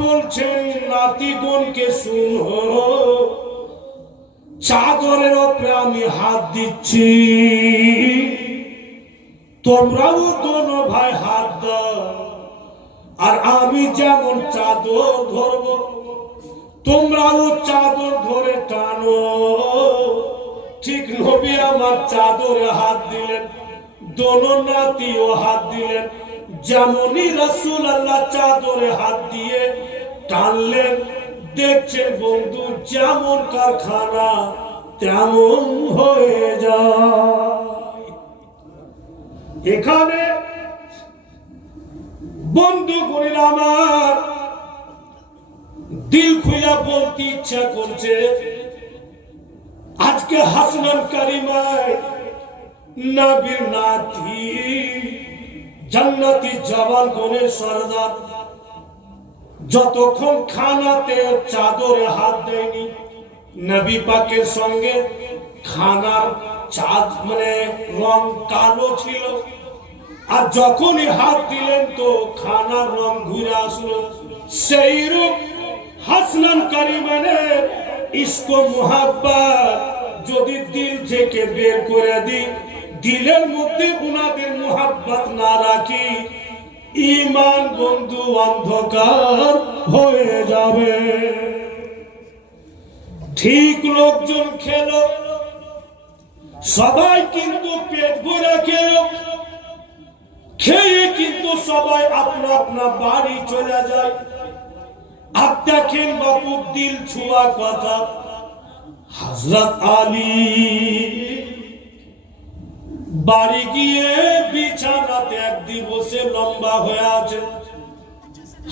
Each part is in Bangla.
বলছেন নাতিগণকে শুনো, চাদরের ওপরে আমি হাত দিচ্ছি, তোমরাও দোনো ভাই হাত দাও। আর আমি যেমন চাদর ধরবো তোমরাও চাদর ধরে টানো। ঠিক নবী আমার চাদরে হাত দিলেন, দোনো নাতিও হাত দিলেন। যেমনই রাসূলুল্লাহ চাদরে হাত দিয়ে টানলেন, দেখছেন বন্ধু যেমন কারখানা তেমন হয়ে যায়। এখানে বন্ধু করিল আমার দিল খুলে বলতে ইচ্ছা করছে, আজকে হাসনান কারিমায় নবীর নাতি জান্নাতি জওয়ান গণের সরদার যতক্ষণ খানাতে চাদরে হাত দেয়নি, নবী পাকের সঙ্গে খানার চাঁদ মানে রং কালো ছিল, আর যখনই হাত দিলেন তো খানার রং ঘুরে আসলো। সেই রূপ হাসনান কারিমানের ইশক মুহাব্বত যদি দিল থেকে বের করে দিই, দিলের মধ্যে উনাদের মুহাব্বত না রাখি, ঈমান বন্ধু অন্ধকার হয়ে যাবে। ঠিক লোকজন খেলো, সবাই কিন্তু পেট ভরে খেলো, খেয়ে কিন্তু সবাই আপনা আপনা বাড়ি চলে যায়। আর দেখেন বাপুর দিল ছোঁয়া কথা, হযরত আলী বাড়ি গিয়ে বিছানাতে এক দিবসে লম্বা হয়ে আছে।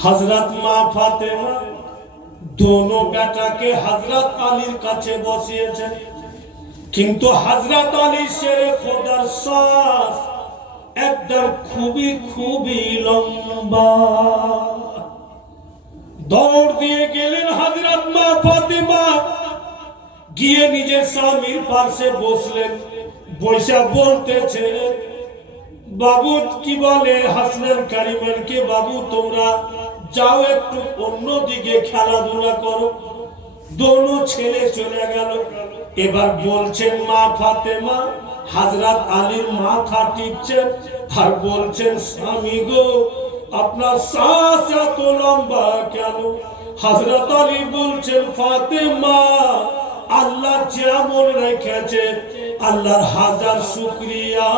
হযরত মা ফাতেমা দোনো বেটাকে হযরত আলীর কাছে বসিয়েছেন, কিন্তু হযরত আলী শেরে খোদার শ্বাস একদম খুবই খুবই লম্বা। দৌড় দিয়ে গেলেন হযরত মা ফাতেমা, গিয়ে নিজের স্বামীর পাশে বসলেন। বৈশা বলতেছে, বাবু কি বলে হাসনান কারিমানকে, বাবু তোমরা যাও একটু অন্যদিকে খেলাধুলা করো। দোনো ছেলে চলে গেল। এবার বলছেন মা ফাতেমা হযরত আলীর মাথা টিপছেন আর বলছেন, স্বামী গো আপনার শ্বাস এত লম্বা কেন? হযরত আলী বলছেন, ফাতেমা আল্লাহ যেমন রেখেছে আল্লাহর হাজার শুকরিয়া,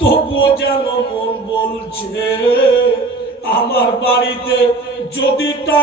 তবুও যেন মন বলছে আমার বাড়িতে যদি টাকা